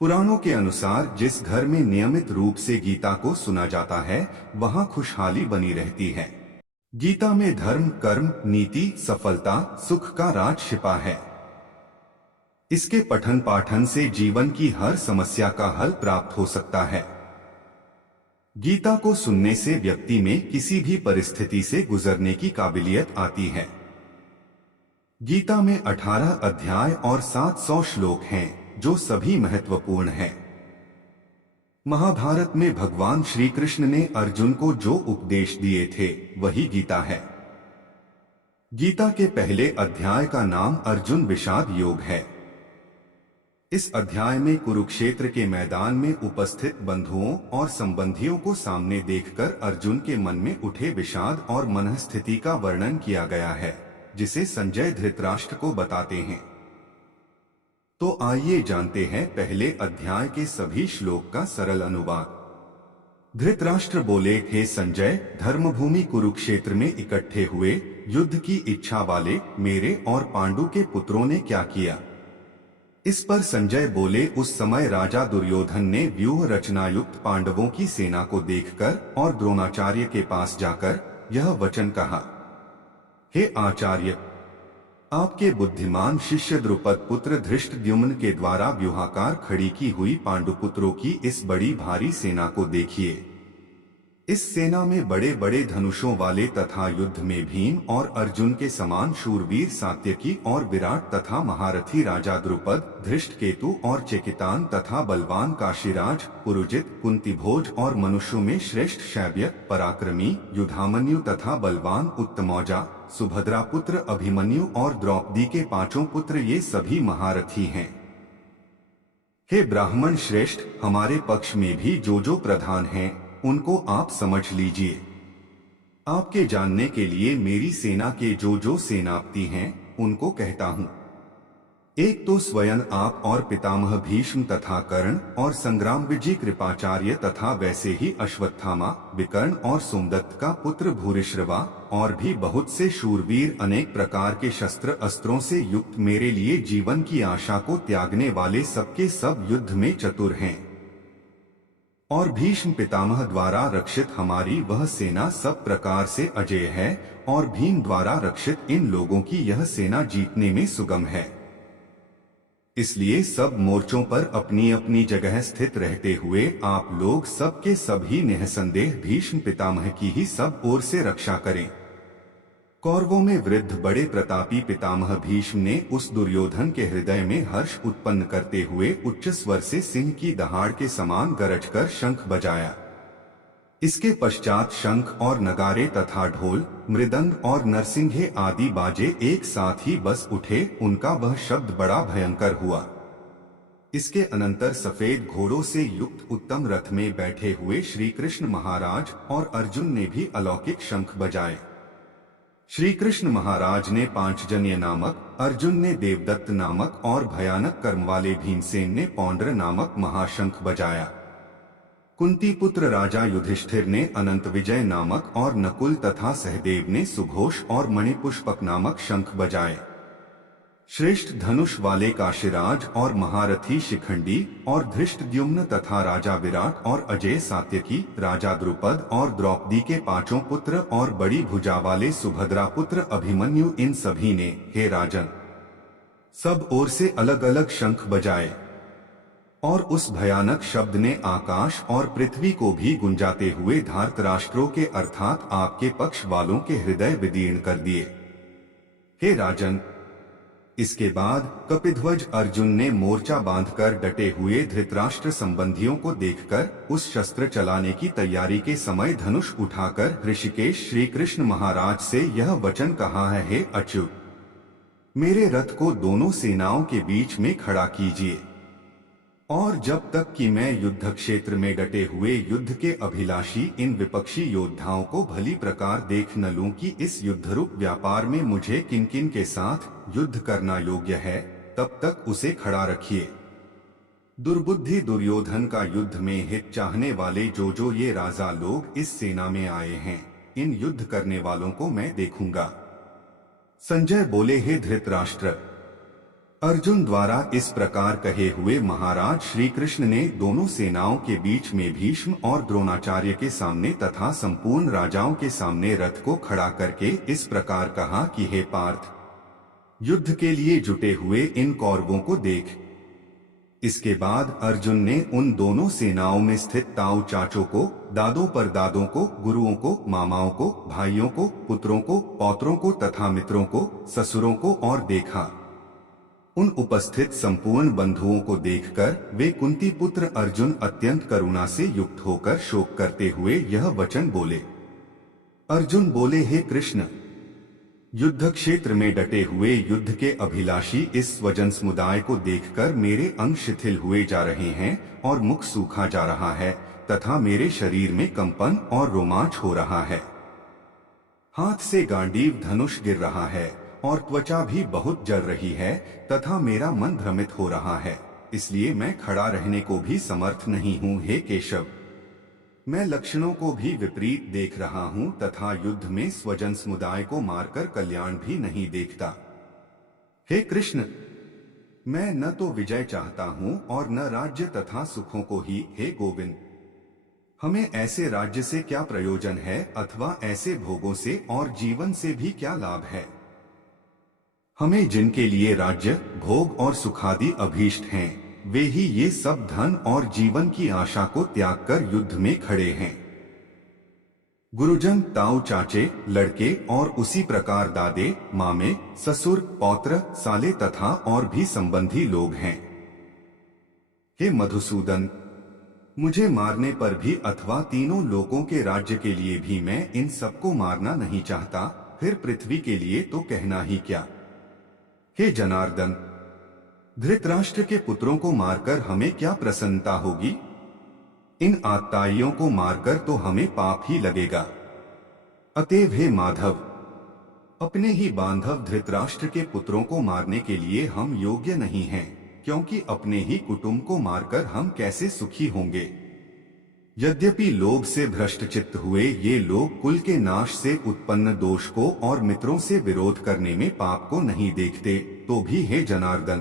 पुराणों के अनुसार जिस घर में नियमित रूप से गीता को सुना जाता है वहां खुशहाली बनी रहती है। गीता में धर्म, कर्म, नीति, सफलता, सुख का राज छिपा है। इसके पठन पाठन से जीवन की हर समस्या का हल प्राप्त हो सकता है। गीता को सुनने से व्यक्ति में किसी भी परिस्थिति से गुजरने की काबिलियत आती है। गीता में 18 अध्याय और 700 श्लोक हैं, जो सभी महत्वपूर्ण हैं। महाभारत में भगवान श्री कृष्ण ने अर्जुन को जो उपदेश दिए थे वही गीता है। गीता के पहले अध्याय का नाम अर्जुन विषाद योग है। इस अध्याय में कुरुक्षेत्र के मैदान में उपस्थित बंधुओं और संबंधियों को सामने देखकर अर्जुन के मन में उठे विषाद और मनस्थिति का वर्णन किया गया है, जिसे संजय धृतराष्ट्र को बताते हैं। तो आइए जानते हैं पहले अध्याय के सभी श्लोक का सरल अनुवाद। धृतराष्ट्र बोले, हे संजय, धर्मभूमि कुरुक्षेत्र में इकट्ठे हुए युद्ध की इच्छा वाले मेरे और पांडु के पुत्रों ने क्या किया। इस पर संजय बोले, उस समय राजा दुर्योधन ने व्यूह रचना युक्त पांडवों की सेना को देखकर और द्रोणाचार्य के पास जाकर यह वचन कहा, हे आचार्य, आपके बुद्धिमान शिष्य द्रुपद पुत्र धृष्टद्युम्न के द्वारा व्यूहाकार खड़ी की हुई पांडुपुत्रों की इस बड़ी भारी सेना को देखिए। इस सेना में बड़े बड़े धनुषों वाले तथा युद्ध में भीम और अर्जुन के समान शूरवीर सात्यकी और विराट तथा महारथी राजा द्रुपद, धृष्टकेतु और चेकितान तथा बलवान काशीराज, पुरुजित, कुंतीभोज और मनुष्यों में श्रेष्ठ शैव्य, पराक्रमी, युधामन्यु तथा बलवान उत्तमौजा, सुभद्रा पुत्र अभिमन्यु और द्रौपदी के पांचों पुत्र, ये सभी महारथी हैं। हे ब्राह्मण श्रेष्ठ, हमारे पक्ष में भी जो प्रधान हैं उनको आप समझ लीजिए। आपके जानने के लिए मेरी सेना के जो सेनापति हैं उनको कहता हूँ। एक तो स्वयं आप और पितामह भीष्म तथा कर्ण और संग्राम विजय कृपाचार्य तथा वैसे ही अश्वत्थामा, विकर्ण और सोमदत्त का पुत्र भूरिश्रवा और भी बहुत से शूरवीर अनेक प्रकार के शस्त्र अस्त्रों से युक्त मेरे लिए जीवन की आशा को त्यागने वाले सबके सब युद्ध में चतुर हैं। और भीष्म पितामह द्वारा रक्षित हमारी वह सेना सब प्रकार से अजेय है और भीम द्वारा रक्षित इन लोगों की यह सेना जीतने में सुगम है। इसलिए सब मोर्चों पर अपनी अपनी जगह स्थित रहते हुए आप लोग सबके सभी निःसंदेह भीष्म पितामह की ही सब ओर से रक्षा करें। कौरवों में वृद्ध बड़े प्रतापी पितामह भीष्म ने उस दुर्योधन के हृदय में हर्ष उत्पन्न करते हुए उच्च स्वर से सिंह की दहाड़ के समान गरजकर शंख बजाया। इसके पश्चात शंख और नगारे तथा ढोल, मृदंग और नरसिंहे आदि बाजे एक साथ ही बस उठे। उनका वह शब्द बड़ा भयंकर हुआ। इसके अनंतर सफेद घोड़ों से युक्त उत्तम रथ में बैठे हुए श्री कृष्ण महाराज और अर्जुन ने भी अलौकिक शंख बजाए। श्री कृष्ण महाराज ने पांचजन्य नामक, अर्जुन ने देवदत्त नामक और भयानक कर्म वाले भीमसेन ने पौंड्र नामक महाशंख बजाया। कुंती पुत्र राजा युधिष्ठिर ने अनंत विजय नामक और नकुल तथा सहदेव ने सुघोष और मणिपुष्पक नामक शंख बजाए। श्रेष्ठ धनुष वाले काशीराज और महारथी शिखंडी और धृष्टद्युम्न तथा राजा विराट और अजय सात्यकी, राजा द्रुपद और द्रौपदी के पांचों पुत्र और बड़ी भुजा वाले सुभद्रा पुत्र अभिमन्यु, इन सभी ने, हे राजन, सब ओर से अलग अलग शंख बजाए और उस भयानक शब्द ने आकाश और पृथ्वी को भी गुंजाते हुए धार्तराष्ट्रों के अर्थात आपके पक्ष वालों के हृदय विदीर्ण कर दिए। हे राजन, इसके बाद कपिध्वज अर्जुन ने मोर्चा बांधकर डटे हुए धृतराष्ट्र संबंधियों को देखकर उस शस्त्र चलाने की तैयारी के समय धनुष उठाकर ऋषिकेश श्री कृष्ण महाराज से यह वचन कहा है, हे अच्युत, मेरे रथ को दोनों सेनाओं के बीच में खड़ा कीजिए और जब तक कि मैं युद्ध क्षेत्र में डटे हुए युद्ध के अभिलाषी इन विपक्षी योद्धाओं को भली प्रकार देख न लूं कि इस युद्धरूप व्यापार में मुझे किन किन के साथ युद्ध करना योग्य है, तब तक उसे खड़ा रखिए। दुर्बुद्धि दुर्योधन का युद्ध में हित चाहने वाले जो ये राजा लोग इस सेना में आए हैं, इन युद्ध करने वालों को मैं देखूंगा। संजय बोले, हे धृतराष्ट्र, अर्जुन द्वारा इस प्रकार कहे हुए महाराज श्री कृष्ण ने दोनों सेनाओं के बीच में भीष्म और द्रोणाचार्य के सामने तथा संपूर्ण राजाओं के सामने रथ को खड़ा करके इस प्रकार कहा कि हे पार्थ, युद्ध के लिए जुटे हुए इन कौरवों को देख। इसके बाद अर्जुन ने उन दोनों सेनाओं में स्थित ताऊ चाचों को, दादों परदादों को, गुरुओं को, मामाओं को, भाइयों को, पुत्रों को, पौत्रों को तथा मित्रों को, ससुरों को और देखा। उन उपस्थित संपूर्ण बंधुओं को देखकर वे कुंती पुत्र अर्जुन अत्यंत करुणा से युक्त होकर शोक करते हुए यह वचन बोले। अर्जुन बोले, हे कृष्ण, युद्ध क्षेत्र में डटे हुए युद्ध के अभिलाषी इस स्वजन समुदाय को देखकर मेरे अंग शिथिल हुए जा रहे हैं और मुख सूखा जा रहा है तथा मेरे शरीर में कंपन और रोमांच हो रहा है। हाथ से गांडीव धनुष गिर रहा है और त्वचा भी बहुत जल रही है तथा मेरा मन भ्रमित हो रहा है, इसलिए मैं खड़ा रहने को भी समर्थ नहीं हूँ। हे केशव, मैं लक्षणों को भी विपरीत देख रहा हूँ तथा युद्ध में स्वजन समुदाय को मारकर कल्याण भी नहीं देखता। हे कृष्ण, मैं न तो विजय चाहता हूँ और न राज्य तथा सुखों को ही। हे गोविंद, हमें ऐसे राज्य से क्या प्रयोजन है अथवा ऐसे भोगों से और जीवन से भी क्या लाभ है। हमें जिनके लिए राज्य, भोग और सुखादि अभीष्ट हैं, वे ही ये सब धन और जीवन की आशा को त्याग कर युद्ध में खड़े हैं। गुरुजन, ताऊ चाचे, लड़के और उसी प्रकार दादे, मामे, ससुर, पौत्र, साले तथा और भी संबंधी लोग हैं। हे मधुसूदन, मुझे मारने पर भी अथवा तीनों लोकों के राज्य के लिए भी मैं इन सबको मारना नहीं चाहता, फिर पृथ्वी के लिए तो कहना ही क्या। हे जनार्दन, धृतराष्ट्र के पुत्रों को मारकर हमें क्या प्रसन्नता होगी। इन आत्ताइयों को मारकर तो हमें पाप ही लगेगा। अतएव हे माधव, अपने ही बांधव धृतराष्ट्र के पुत्रों को मारने के लिए हम योग्य नहीं हैं, क्योंकि अपने ही कुटुंब को मारकर हम कैसे सुखी होंगे। यद्यपि लोभ से भ्रष्टचित्त हुए ये लोग कुल के नाश से उत्पन्न दोष को और मित्रों से विरोध करने में पाप को नहीं देखते, तो भी हे जनार्दन,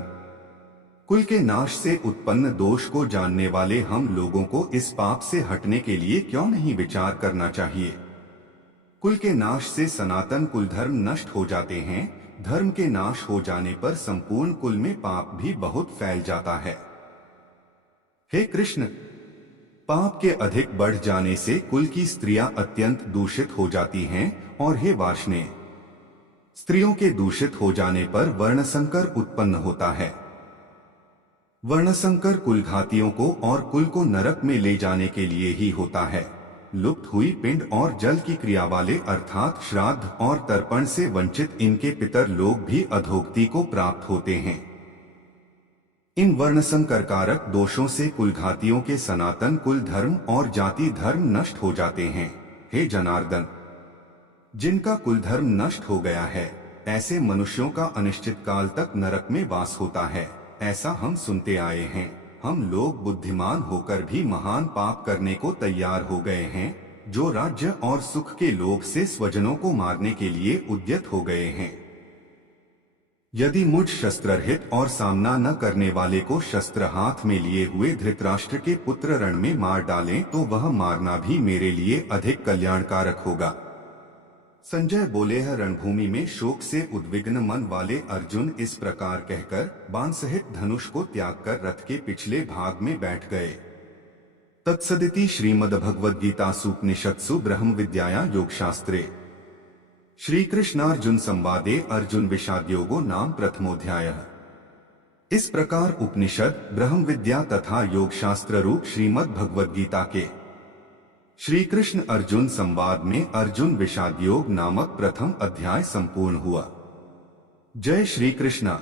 कुल के नाश से उत्पन्न दोष को जानने वाले हम लोगों को इस पाप से हटने के लिए क्यों नहीं विचार करना चाहिए। कुल के नाश से सनातन कुल धर्म नष्ट हो जाते हैं। धर्म के नाश हो जाने पर संपूर्ण कुल में पाप भी बहुत फैल जाता है। हे कृष्ण, पाप के अधिक बढ़ जाने से कुल की स्त्रियां अत्यंत दूषित हो जाती हैं और हे वार्ष्णेय, स्त्रियों के दूषित हो जाने पर वर्णसंकर उत्पन्न होता है। वर्णसंकर कुलघातियों को और कुल को नरक में ले जाने के लिए ही होता है। लुप्त हुई पिंड और जल की क्रिया वाले अर्थात श्राद्ध और तर्पण से वंचित इनके पितर लोग भी अधोगति को प्राप्त होते हैं। इन वर्णसंकर कारक दोषों से कुलघातियों के सनातन कुल धर्म और जाति धर्म नष्ट हो जाते हैं। हे जनार्दन, जिनका कुल धर्म नष्ट हो गया है, ऐसे मनुष्यों का अनिश्चित काल तक नरक में वास होता है, ऐसा हम सुनते आए हैं। हम लोग बुद्धिमान होकर भी महान पाप करने को तैयार हो गए हैं, जो राज्य और सुख के लोभ से स्वजनों को मारने के लिए उद्यत हो गए हैं। यदि मुझ शस्त्ररहित और सामना न करने वाले को शस्त्र हाथ में लिए हुए धृतराष्ट्र के पुत्र रण में मार डालें तो वह मारना भी मेरे लिए अधिक कल्याणकारक होगा। संजय बोले, रणभूमि में शोक से उद्विग्न मन वाले अर्जुन इस प्रकार कहकर बाण सहित धनुष को त्याग कर रथ के पिछले भाग में बैठ गए। तत्सदिति श्रीमद्भगवद्गीतासु उपनिषत्सु ब्रह्म विद्यायां योगशास्त्रे श्री कृष्णार्जुन संवादे अर्जुन विषाद योगो नाम प्रथमोध्यायः। इस प्रकार उपनिषद, ब्रह्म विद्या तथा योग शास्त्र रूप श्रीमद् भगवद गीता के श्री कृष्ण अर्जुन संवाद में अर्जुन विषाद योग नामक प्रथम अध्याय संपूर्ण हुआ। जय श्री कृष्ण।